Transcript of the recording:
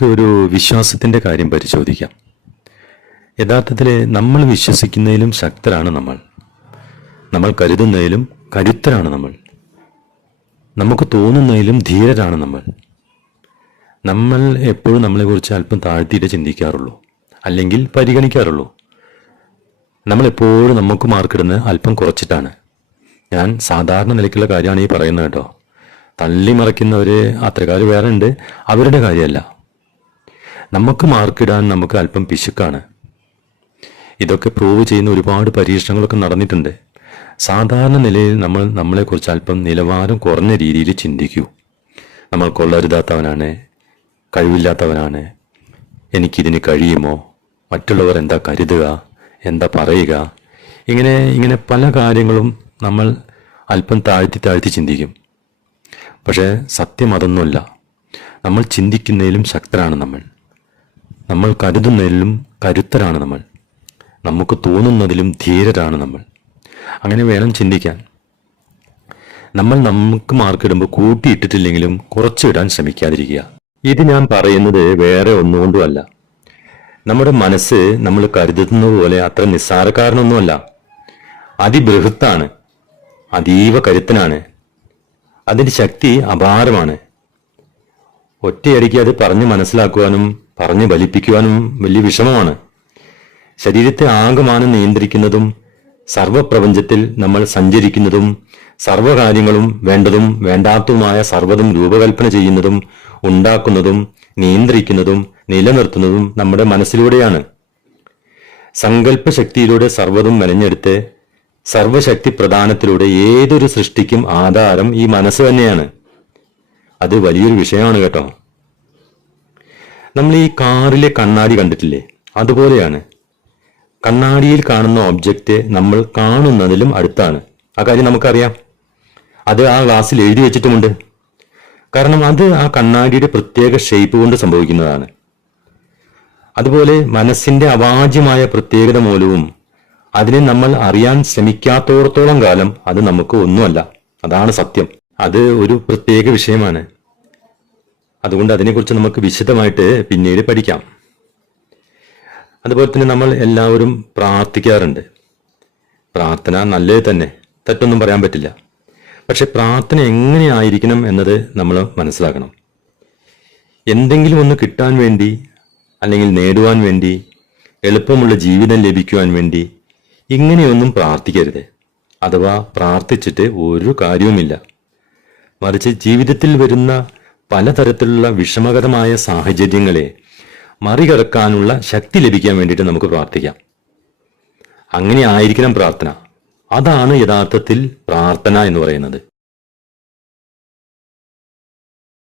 നമുക്ക് ഒരു വിശ്വാസത്തിന്റെ കാര്യം പരിശോധിക്കാം. യഥാർത്ഥത്തിൽ നമ്മൾ വിശ്വസിക്കുന്നതിലും ശക്തരാണ് നമ്മൾ. നമ്മൾ കരുതുന്നതിലും കരുത്തരാണ് നമ്മൾ. നമുക്ക് തോന്നുന്നതിലും ധീരരാണ് നമ്മൾ. നമ്മൾ എപ്പോഴും നമ്മളെക്കുറിച്ച് അല്പം താഴ്ത്തിയിട്ട് ചിന്തിക്കാറുള്ളൂ. അല്ലെങ്കിൽ പരിഗണിക്കാറുള്ളൂ. നമ്മളെപ്പോഴും നമുക്ക് മാർക്കിടുന്നത് അല്പം കുറച്ചിട്ടാണ്. ഞാൻ സാധാരണ നിലയ്ക്കുള്ള കാര്യമാണ് ഈ പറയുന്നത് കേട്ടോ. തള്ളി മറിക്കുന്നവർ അത്രക്കാർ വേറെ ഉണ്ട് അവരുടെ കാര്യമല്ല. നമുക്ക് മാർക്കിടാൻ നമുക്ക് അല്പം പിശുക്കാണ്. ഇതൊക്കെ പ്രൂവ് ചെയ്യുന്ന ഒരുപാട് പരീക്ഷണങ്ങളൊക്കെ നടന്നിട്ടുണ്ട്. സാധാരണ നിലയിൽ നമ്മൾ നമ്മളെക്കുറിച്ച് അല്പം നിലവാരം കുറഞ്ഞ രീതിയിൽ ചിന്തിക്കൂ. നമ്മൾ കൊള്ളരുതാത്തവനാണ് കഴിവില്ലാത്തവനാണ്. എനിക്കിതിന് കഴിയുമോ? മറ്റുള്ളവർ എന്താ കരുതുക? എന്താ പറയുക? ഇങ്ങനെ ഇങ്ങനെ പല കാര്യങ്ങളും നമ്മൾ അല്പം താഴ്ത്തി താഴ്ത്തി ചിന്തിക്കും. പക്ഷേ സത്യം അതൊന്നുമല്ല. നമ്മൾ ചിന്തിക്കുന്നതിലും ശക്തരാണ് നമ്മൾ. നമ്മൾ കരുതുന്നതിലും കരുത്തരാണ് നമ്മൾ. നമുക്ക് തോന്നുന്നതിലും ധീരരാണ് നമ്മൾ. അങ്ങനെ വേണം ചിന്തിക്കാൻ. നമ്മൾ നമുക്ക് മാർക്കിടുമ്പോൾ കൂട്ടിയിട്ടിട്ടില്ലെങ്കിലും കുറച്ചിടാൻ ശ്രമിക്കാതിരിക്കുക. ഇത് ഞാൻ പറയുന്നത് വേറെ ഒന്നുകൊണ്ടുമല്ല. നമ്മുടെ മനസ്സ് നമ്മൾ കരുതുന്നത് പോലെ അത്ര നിസ്സാരക്കാരനൊന്നുമല്ല. അതിബൃഹത്താണ്. അതീവ കരുത്തനാണ്. അതിന്റെ ശക്തി അപാരമാണ്. ഒറ്റയടിക്ക് അത് പറഞ്ഞ് മനസ്സിലാക്കുവാനും പറഞ്ഞ് ഫലിപ്പിക്കുവാനും വലിയ വിഷമമാണ്. ശരീരത്തെ ആകമാനം നിയന്ത്രിക്കുന്നതും സർവപ്രപഞ്ചത്തിൽ നമ്മൾ സഞ്ചരിക്കുന്നതും സർവകാര്യങ്ങളും വേണ്ടതും വേണ്ടാത്തതുമായ സർവതും രൂപകൽപ്പന ചെയ്യുന്നതും ഉണ്ടാക്കുന്നതും നിയന്ത്രിക്കുന്നതും നിലനിർത്തുന്നതും നമ്മുടെ മനസ്സിലൂടെയാണ്. സങ്കല്പശക്തിയിലൂടെ സർവതും മെനഞ്ഞെടുത്ത് സർവശക്തി പ്രധാനത്തിലൂടെ ഏതൊരു സൃഷ്ടിക്കും ആധാരം ഈ മനസ്സ് തന്നെയാണ്. അത് വലിയൊരു വിഷയമാണ് കേട്ടോ. നമ്മൾ ഈ കാറിലെ കണ്ണാടി കണ്ടിട്ടില്ലേ? അതുപോലെയാണ്. കണ്ണാടിയിൽ കാണുന്ന ഒബ്ജക്റ്റ് നമ്മൾ കാണുന്നതിലും അടുത്താണ്. ആ കാര്യം നമുക്കറിയാം. അത് ആ ഗ്ലാസ്സിൽ എഴുതി വെച്ചിട്ടുമുണ്ട്. കാരണം അത് ആ കണ്ണാടിയുടെ പ്രത്യേക ഷേപ്പ് കൊണ്ട് സംഭവിക്കുന്നതാണ്. അതുപോലെ മനസ്സിന്റെ അവാജ്യമായ പ്രത്യേകത മൂലവും അതിനെ നമ്മൾ അറിയാൻ ശ്രമിക്കാത്തോടത്തോളം കാലം അത് നമുക്ക് ഒന്നുമല്ല. അതാണ് സത്യം. അത് ഒരു പ്രത്യേക വിഷയമാണ്. അതുകൊണ്ട് അതിനെക്കുറിച്ച് നമുക്ക് വിശദമായിട്ട് പിന്നീട് പഠിക്കാം. അതുപോലെ തന്നെ നമ്മൾ എല്ലാവരും പ്രാർത്ഥിക്കാറുണ്ട്. പ്രാർത്ഥന നല്ലത് തന്നെ. തെറ്റൊന്നും പറയാൻ പറ്റില്ല. പക്ഷെ പ്രാർത്ഥന എങ്ങനെയായിരിക്കണം എന്നത് നമ്മൾ മനസ്സിലാക്കണം. എന്തെങ്കിലും ഒന്ന് കിട്ടാൻ വേണ്ടി അല്ലെങ്കിൽ നേടുവാൻ വേണ്ടി എളുപ്പമുള്ള ജീവിതം ലഭിക്കുവാൻ വേണ്ടി ഇങ്ങനെയൊന്നും പ്രാർത്ഥിക്കരുത്. അഥവാ പ്രാർത്ഥിച്ചിട്ട് ഒരു കാര്യവുമില്ല. മറിച്ച് ജീവിതത്തിൽ വരുന്ന പലതരത്തിലുള്ള വിഷമകരമായ സാഹചര്യങ്ങളെ മറികടക്കാനുള്ള ശക്തി ലഭിക്കാൻ വേണ്ടിയിട്ട് നമുക്ക് പ്രാർത്ഥിക്കാം. അങ്ങനെ ആയിരിക്കണം പ്രാർത്ഥന. അതാണ് യഥാർത്ഥത്തിൽ പ്രാർത്ഥന എന്ന് പറയുന്നത്.